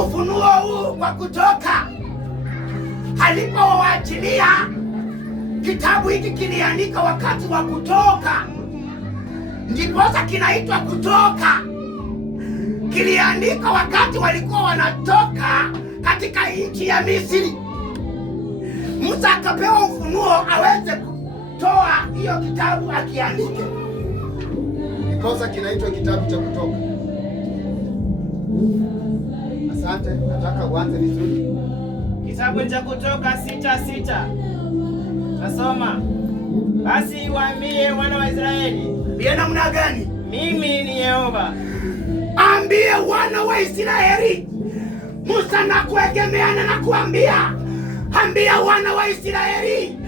Ufunuo huu kwa Kutoka alipowaachilia kitabu hiki kiliandika wakati wa kutoka, ndiposa kinaitwa Kutoka. Kiliandika wakati walikuwa wanatoka katika nchi ya Misri. Musa akapewa ufunuo aweze kutoa hiyo kitabu akiandike, ndiposa kinaitwa kitabu cha Kutoka. Asante, nataka uanze vizuri. Kitabu cha Kutoka 6:6. Nasoma, basi waambie wana wa Israeli. Ambie namna gani? Mimi ni Yehova. Ambie wana wa Israeli. Musa nakuegemeana na kuambia, ambia wana wa Israeli,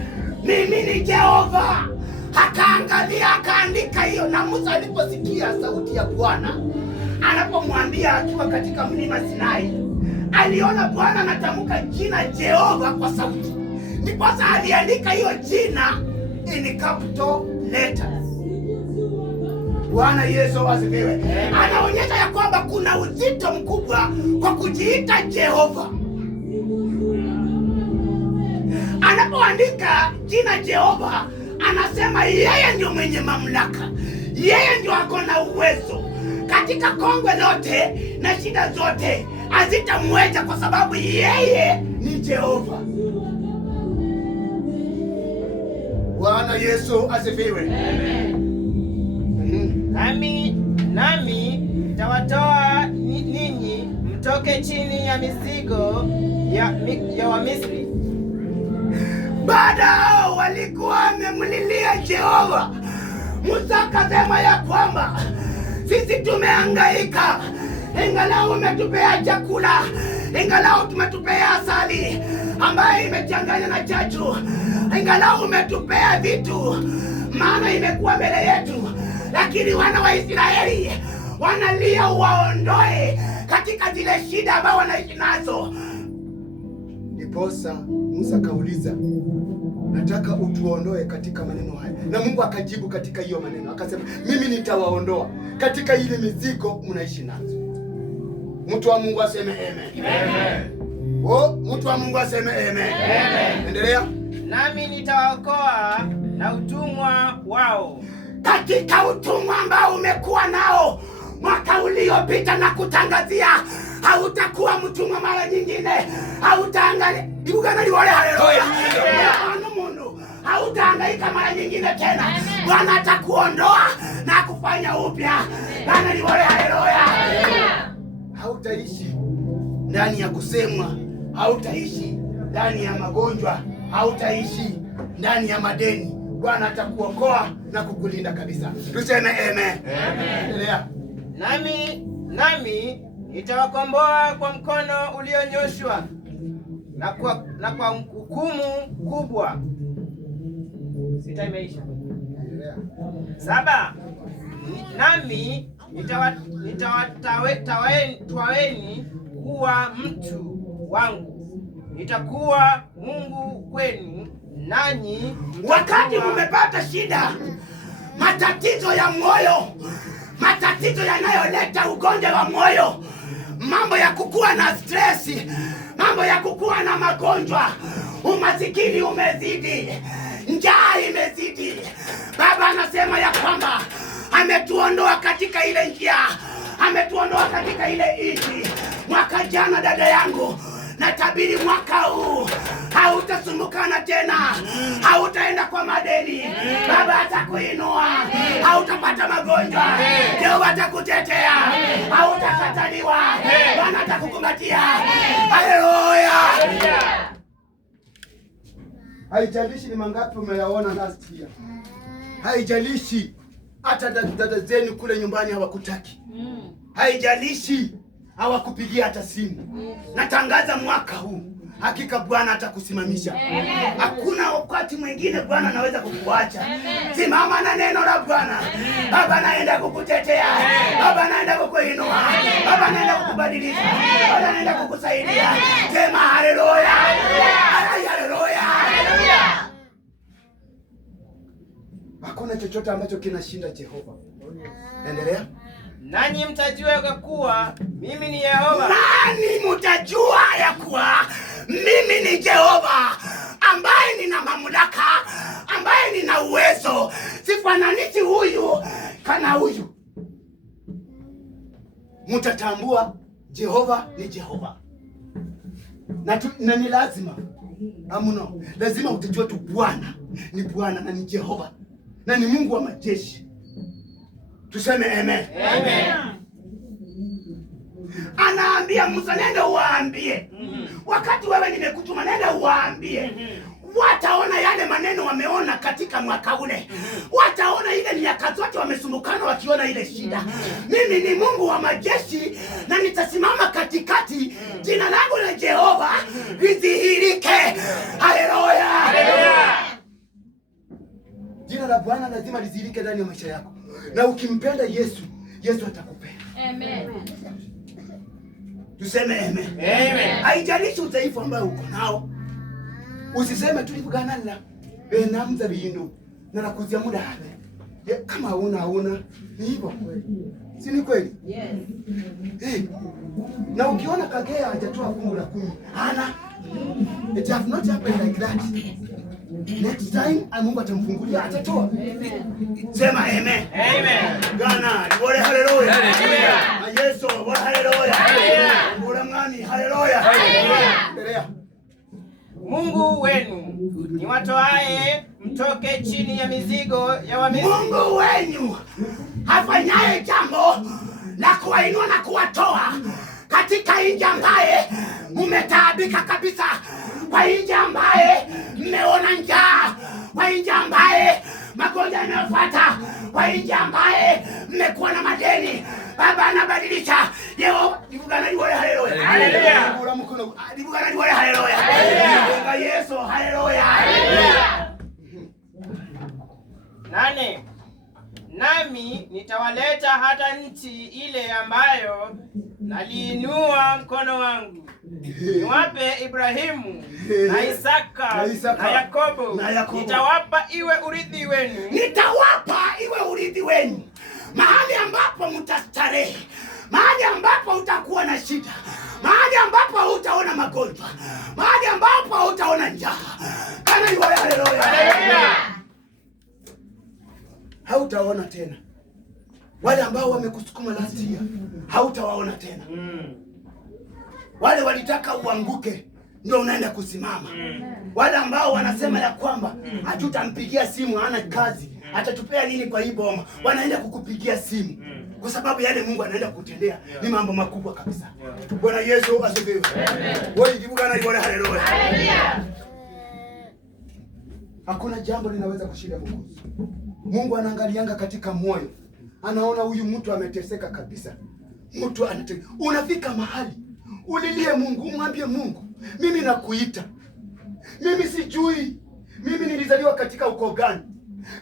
mimi ni Jehova. Akaangalia akaandika hiyo, na Musa aliposikia sauti ya Bwana anapomwambia akiwa katika mlima Sinai, aliona Bwana anatamka jina Jehova kwa sauti, ndiposa aliandika hiyo jina in capital letters. Bwana Yesu asifiwe. Anaonyesha ya kwamba kuna uzito mkubwa kwa kujiita Jehova. Anapoandika jina Jehova, anasema yeye ndio mwenye mamlaka, yeye ndio ako na uwezo katika kongwe lote na shida zote hazitamweza, kwa sababu yeye ni Jehova. Bwana Yesu asifiwe. Amen. Nami nitawatoa ninyi mtoke chini ya mizigo ya Wamisri. Baada walikuwa wamemlilia Jehova, Musa akasema ya kwamba sisi tumehangaika, ingalau umetupea chakula, ingalau tumetupea asali ambayo imechanganya na chachu, ingalau umetupea vitu, maana imekuwa mbele yetu, lakini wana wa Israeli wanalia waondoe katika zile shida ambazo wanaishi nazo. Ndiposa Musa kauliza, nataka utuondoe katika maneno haya, na Mungu akajibu katika hiyo maneno, akasema mimi nitawaondoa katika ile mizigo mnaishi nazo. Mtu wa Mungu aseme amen. Amen. Oh, mtu wa Mungu aseme amen. Amen. Endelea. Nami nitawaokoa na utumwa wao. Katika utumwa ambao umekuwa nao mwaka uliopita, na kutangazia hautakuwa mtumwa mara nyingine, hautaangalia ibugana liwale. Haleluya. Hautahangaika mara nyingine tena. Bwana atakuondoa na kufanya upya. Bwana liwale. Haleluya. Hautaishi ndani ya kusemwa, hautaishi ndani ya magonjwa, hautaishi ndani ya madeni. Bwana atakuokoa na kukulinda kabisa. Tuseme amen. Endelea. Nami nitawakomboa kwa mkono ulionyoshwa na kwa hukumu kubwa. 6 imeisha. 7. Nami nitawatwaeni kuwa mtu wangu, nitakuwa Mungu kwenu, nanyi wakati mumepata shida, matatizo ya moyo, matatizo yanayoleta ugonjwa wa moyo, mambo ya kukua na stress, mambo ya kukua na magonjwa, umasikini umezidi, njaa imezidi, Baba anasema ya kwamba ametuondoa katika ile njia, ametuondoa katika ile nchi. Mwaka jana, dada yangu, natabiri mwaka huu hautasumbukana tena, hautaenda kwa madeni. Baba atakuinua, hautapata magonjwa, Jehova atakutetea, hautakataliwa, Bwana atakukumbatia. Haleluya. Haijalishi ni mangapi umeyaona last year, haijalishi hata dada zenu kule nyumbani hawakutaki, haijalishi hawakupigia hata simu. Natangaza mwaka huu hakika Bwana atakusimamisha. Hakuna wakati mwingine Bwana anaweza kukuacha. Simama na neno la Bwana. Baba anaenda kukutetea, Baba anaenda kukuinua, Baba anaenda kukubadilisha, Baba anaenda kukusaidia. Sema haleluya. Haleluya. Hakuna chochote ambacho kinashinda Jehova. Endelea. Nanyi mtajua kwa kuwa mimi ni Yehova. Nani mutajua ya kuwa mimi ni Jehova ambaye nina mamlaka, ambaye nina uwezo. Sifananishi huyu kana huyu. Mutatambua Jehova ni Jehova. Na ni lazima amuno, lazima utajua tu Bwana ni Bwana na ni Jehova na ni Mungu wa majeshi. Tuseme amen. Amen. Anaambia Musa, nenda uwaambie. Wakati wewe nimekutuma, nenda uwaambie. Wataona yale maneno wameona katika mwaka ule. Wataona ile miaka zote wamesumbukana wakiona ile shida. Mimi ni Mungu wa majeshi na nitasimama katikati. Jina langu la Jehova lidhihirike. Haleluya. Haleluya. Jina la Bwana lazima lidhihirike ndani ya maisha yako. Na ukimpenda Yesu, Yesu atakupenda. Amen. Tuseme amen. Amen. Haijalishi udhaifu ambao uko nao. Usiseme tulivugana na benamza bindu na nakuzia muda habe. Kama hauna ni hivyo. Si ni kweli? Yes. Na ukiona Kagea hajatoa fungu la 10. Hana. It have not happened like that. Next time Mungu atamfungulia atatoa. Amen. Sema amen. Amen. Gana, bora haleluya. Haleluya. Yesu, bora haleluya. Haleluya. Bora ngani, haleluya. Haleluya. Mungu wenu ni watoaye mtoke chini ya mizigo ya Wamisri. Mungu wenu hafanyaye jambo la kuwainua na kuwatoa katika nchi ambaye mmetaabika kabisa, kwa nchi ambaye mmeona njaa, kwa nchi ambaye magonjwa yamefuata, kwa nchi ambaye mmekuwa na madeni. Baba anabadilisha. Yehova, divugana liwale haleluya. Haleluya. Bora mkono, divugana liwale haleluya. Haleluya. Yesu, haleluya. Haleluya. 8. Nami nitawaleta hata nchi ile ambayo naliinua mkono wangu, niwape Ibrahimu na Isaka na Yakobo. Nitawapa iwe urithi wenu. Nitawapa iwe urithi wenu. Mahali ambapo mtastarehe, mahali ambapo utakuwa na shida, mahali ambapo utaona magonjwa, mahali ambapo utaona njaa. Kana iwe haleluya. Haleluya. Hautaona tena. Wale ambao wamekusukuma last year, hautawaona tena. Wale walitaka uanguke ndio unaenda kusimama. Wale ambao wanasema ya kwamba hatutampigia simu, hana kazi, atatupea nini kwa hii boma, wanaenda kukupigia simu kwa sababu yale Mungu anaenda kutendea ni mambo makubwa kabisa. Bwana Yesu asifiwe. Wewe jibugana liwale haleluya. Haleluya. Hakuna jambo linaweza kushinda Mungu. Mungu anaangalianga katika moyo. Anaona huyu mtu ameteseka kabisa. Mtu anateseka. Unafika mahali ulilie Mungu, umwambie Mungu, mimi nakuita. Mimi sijui mimi nilizaliwa katika ukoo gani.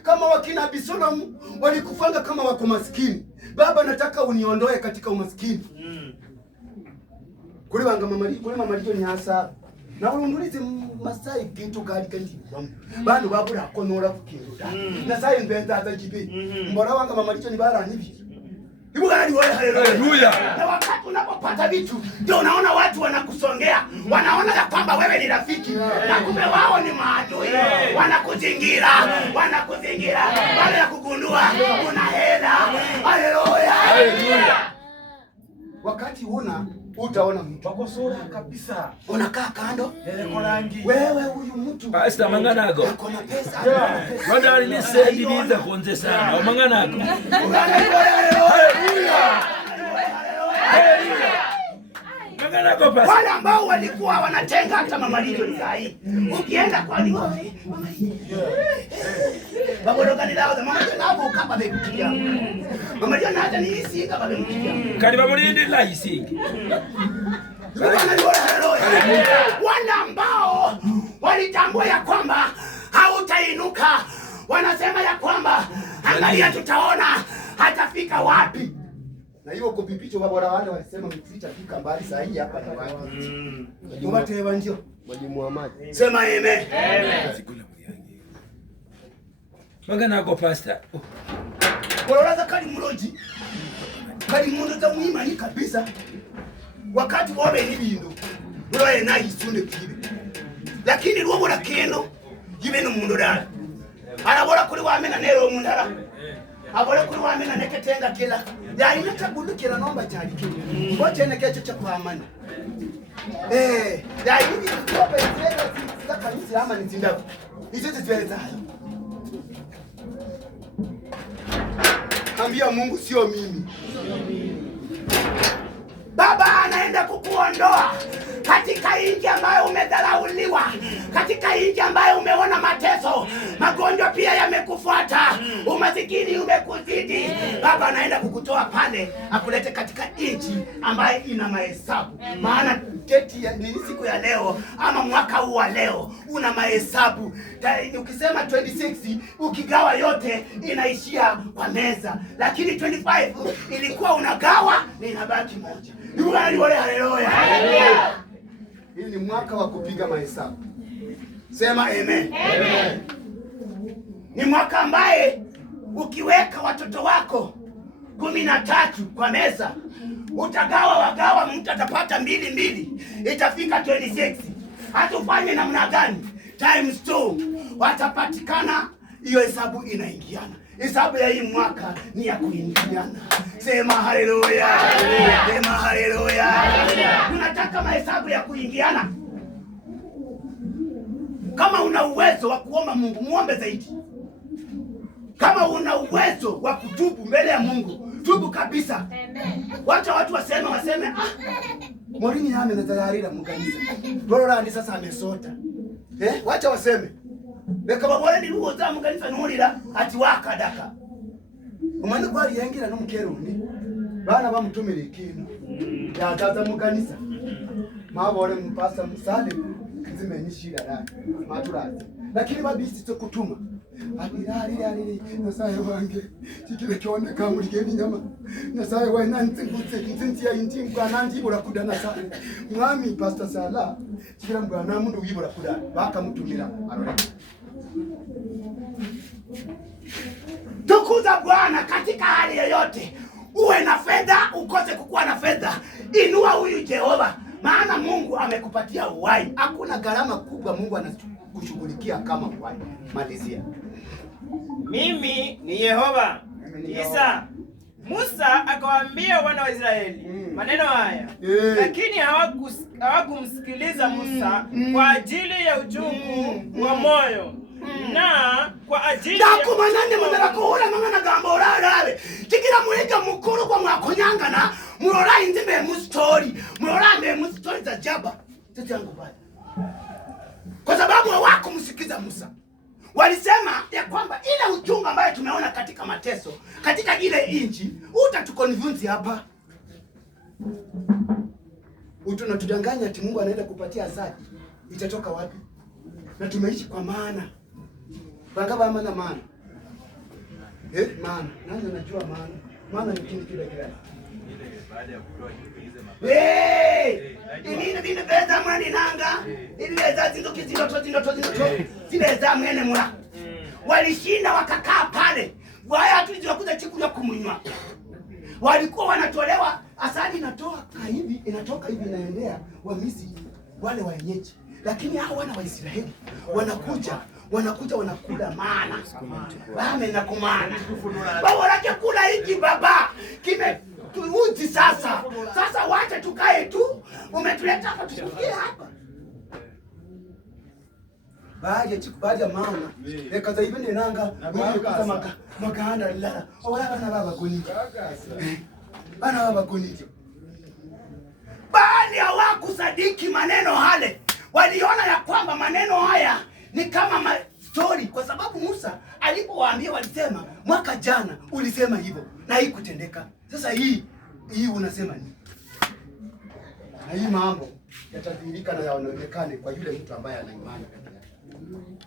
Kama wakina Abisalomu walikufanga kama wako maskini. Baba, nataka uniondoe katika umaskini. Kule wanga mama lijo ni hasa. Na ulundulize Masai kintu kali kandi. Bandu babura konora kukinduda. Na sai mbenza atajibi. Mbora wanga mama lijo ni bara nibi. Ibugani wewe haleluya. Na wakati unapopata vitu ndio unaona watu wanakusongea. Wanaona ya kwamba wewe ni rafiki na kumbe wao ni maadui. Wanakuzingira, baada ya kugundua una hela. Haleluya. Haleluya. Wakati utaona mtu wako sura kabisa. Unakaa kando. Kwa rangi. Wewe huyu mtu. Pastor Manganago. Akona pesa. Wanda alise ndiza kuonze sana. Manganago. Haleluya. Manganago pastor. Wale ambao walikuwa wanatenga hata mama Lijo ni sahi. Ukienda kwa Lijo. Baba dokani lao za mama Lijo hapo kama bekutia. Mama Lijo na hata ni hisi kama bekutia. Kali bamulindi la hisi. Wale ambao walitambua ya kwamba hautainuka, wanasema ya kwamba angalia tutaona hatafika wapi. Na hiyo kupipicho baba wale walisema mtita fika mbali sahihi hapa ni wapi. Tumateva njio. Mwalimu wa maji. Sema amen. Amen. Manganago pastor. Walaza kali mloji. Kali mundu za muimani kabisa. wakati wobe ni bindu uloye na isunde kibe lakini luobo la keno yibe no mundu dala arabora kuri wamena nero mundara abole kuri wamena neketenga kila ya inata gudukira nomba cyari kile bote nekecho cha kwamana ya hivi kutoka izega zitaka nisi ama nitindako hizo zitweleza ambia Mungu sio mimi. Baba anaenda kukuondoa katika nchi ambayo umedharauliwa, katika nchi ambayo umeona mateso, magonjwa pia yamekufuata, umasikini umekuzidi. Baba anaenda kukutoa pale akulete katika nchi ambayo ina mahesabu. Maana date ya siku ya leo ama mwaka huu wa leo una mahesabu. Ukisema 26 ukigawa yote inaishia kwa meza, lakini 25 ilikuwa unagawa na inabaki moja. Haleluya. Hii ni mwaka wa kupiga mahesabu. Sema amen. Amen. Ni mwaka ambaye ukiweka watoto wako 13 kwa meza, utagawa wagawa, mtu atapata 2 itafika 26. Hata ufanye namna gani times 2 watapatikana. Hiyo hesabu inaingiana. Hesabu ya hii mwaka ni ya kuingiana. Sema haleluya. Sema haleluya. Tunataka mahesabu ya kuingiana. Kama una uwezo wa kuomba Mungu, muombe zaidi. Kama una uwezo wa kutubu mbele ya Mungu, tubu kabisa. Wacha watu waseme Morini yame na tayarira mukanisa. Bora ndi sasa amesota. Wacha waseme. Beka babole ndi ruwo za mukanisa nurira ati wakadaka. Umwana kwari yengira no mukerundi. Bana bamutumira ikintu. Yataza mukanisa. Mabole mpasa musale zimenyishira dada. Maturazi. Lakini babisi cyo kutuma. Abirari nasaye wange tikire cyone kamurigeni nyama nasaye wa nanti ngutse ya intimba nanti ibura kudana sana mwami pastor Sala kira mbwana mundu wibura kudana bakamutumira arore. Tukuza Bwana katika hali yoyote. Uwe na fedha ukose kukuwa na fedha, inua huyu Jehova, maana Mungu amekupatia uhai. Hakuna gharama kubwa Mungu anakushughulikia kama uhai. Malizia. Mimi ni Yehova. Isa Musa akawaambia wana wa Israeli maneno haya, lakini hawakumsikiliza Musa kwa ajili ya uchungu wa moyo na kwa ajili ya kumanane mudarakuhura mangana gamba orarabe kigira muhiga mukuru kwa mwakonyangana murora inzimbe mu story za jaba tete yangu bali, kwa sababu hawakumsikiza Musa. Walisema ya kwamba ile uchungu ambayo tumeona katika mateso katika ile inchi utatuconvince hapa. Tunatudanganya ati Mungu anaenda kupatia asadi. Itatoka wapi? Na tumeishi kwa maana. Bangaba maana. Maana. Nani anajua maana? Maana ni kitu kile. Ile baada ya kutoa kitu Inini beza mwani nanga. Ileza zindoto mwene mwa. Walishinda wakakaa pale. Waya tulizi wakuza chikula kumunywa. Walikuwa wanatolewa asali inatoka hivi inaendea Wamisri wale wenyeji. Lakini hao wana wa Israeli wanakuja wanakula maana. Wame na kumana. Baba lake kula hiki baba. Tuuti sasa wacha tukae tu. Umetuleta hapa tusikie hapa. Baada ya maana ekaza ibende nanga makanda lala. Wala bana baba kuni. Bana baba kuni. Bali hawakusadiki maneno hale. Waliona ya kwamba maneno haya ni kama story, kwa sababu Musa alipowaambia walisema mwaka jana ulisema hivyo na haikutendeka. Sasa hii unasema nini? Na hii mambo yatadhihirika na yaonekane kwa yule mtu ambaye ana imani.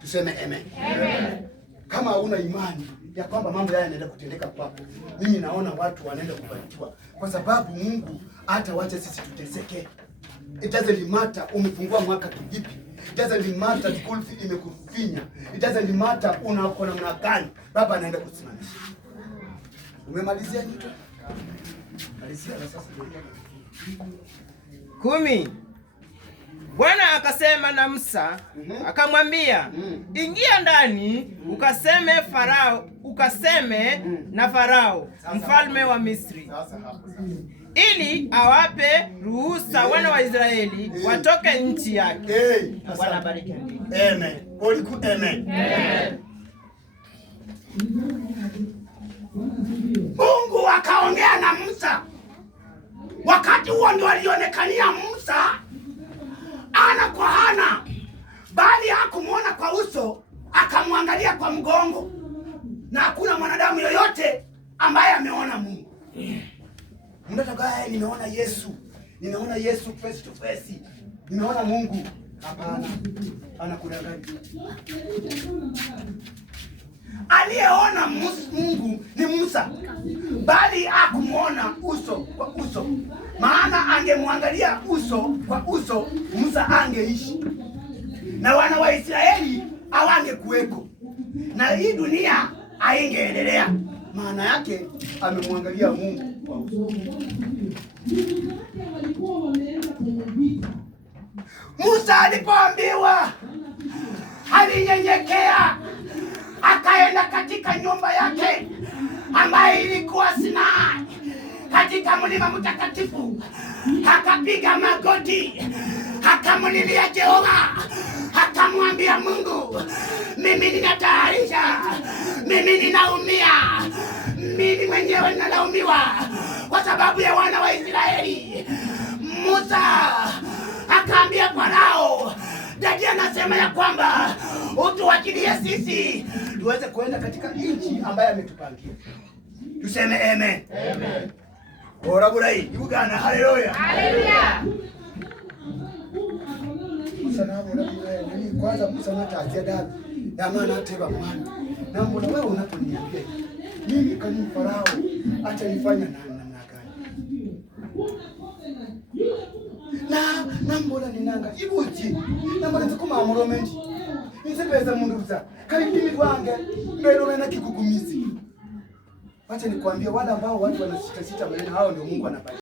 Tuseme amen. Amen. Kama una imani ya kwamba mambo haya yanaenda kutendeka kwako, mimi naona watu wanaenda kubarikiwa, kwa sababu Mungu hata wacha sisi tuteseke. It doesn't matter umefungua mwaka kivipi. It doesn't matter school fee imekufinya. It doesn't matter uko namna gani. Baba anaenda kusimamisha. Umemalizia nini? Malizia sasa. 10. Bwana akasema na Musa akamwambia, ingia ndani ukaseme na Farao mfalme wa Misri, ili awape ruhusa wana wa Israeli watoke nchi yake. Bwana bariki. Amen. Amen. Mungu akaongea na Musa. Wakati huo ndio alionekania Musa ana kwa ana, bali hakumuona kwa uso, akamwangalia kwa mgongo. Na hakuna mwanadamu yoyote ambaye ameona Mungu. Mnataka nimeona Yesu. Nimeona Yesu face to face. Nimeona Mungu. Hapana. Anakudanganya. Aliyeona Mungu ni Musa, bali hakumuona uso kwa uso. Maana angemwangalia uso kwa uso, Musa angeishi na wana wa Israeli hawangekuweko, na hii dunia haingeendelea. Maana yake amemwangalia Mungu kwa uso. Musa alipoambiwa alinyenyekea, akaenda katika nyumba yake ambayo ilikuwa Sinai katika mlima mtakatifu, akapiga magoti, akamlilia Jehova, akamwambia Mungu, mimi ninatayarisha, mimi ninaumia, mimi mwenyewe ninalaumiwa kwa sababu ya wana wa Israeli. Musa akaambia Farao, Dadi anasema ya kwamba utuachilie sisi tuweze kuenda katika nchi ambayo ametupangia. Tuseme amen. Amen. Ora burai, Uganda, haleluya. Haleluya. Musa na bora ni kwanza Musa nataja dabi. Na maana ateba mwana. Na mbona wewe unaponiambia mimi kama Farao acha nifanya namna gani? Na mbona ninanga ibuji na mbona tukuma amuromenti nise pesa munduza kali mimi kwange mbele na kigugumizi. Acha nikwambie wale ambao watu wanasita maneno hao ndio Mungu anabariki.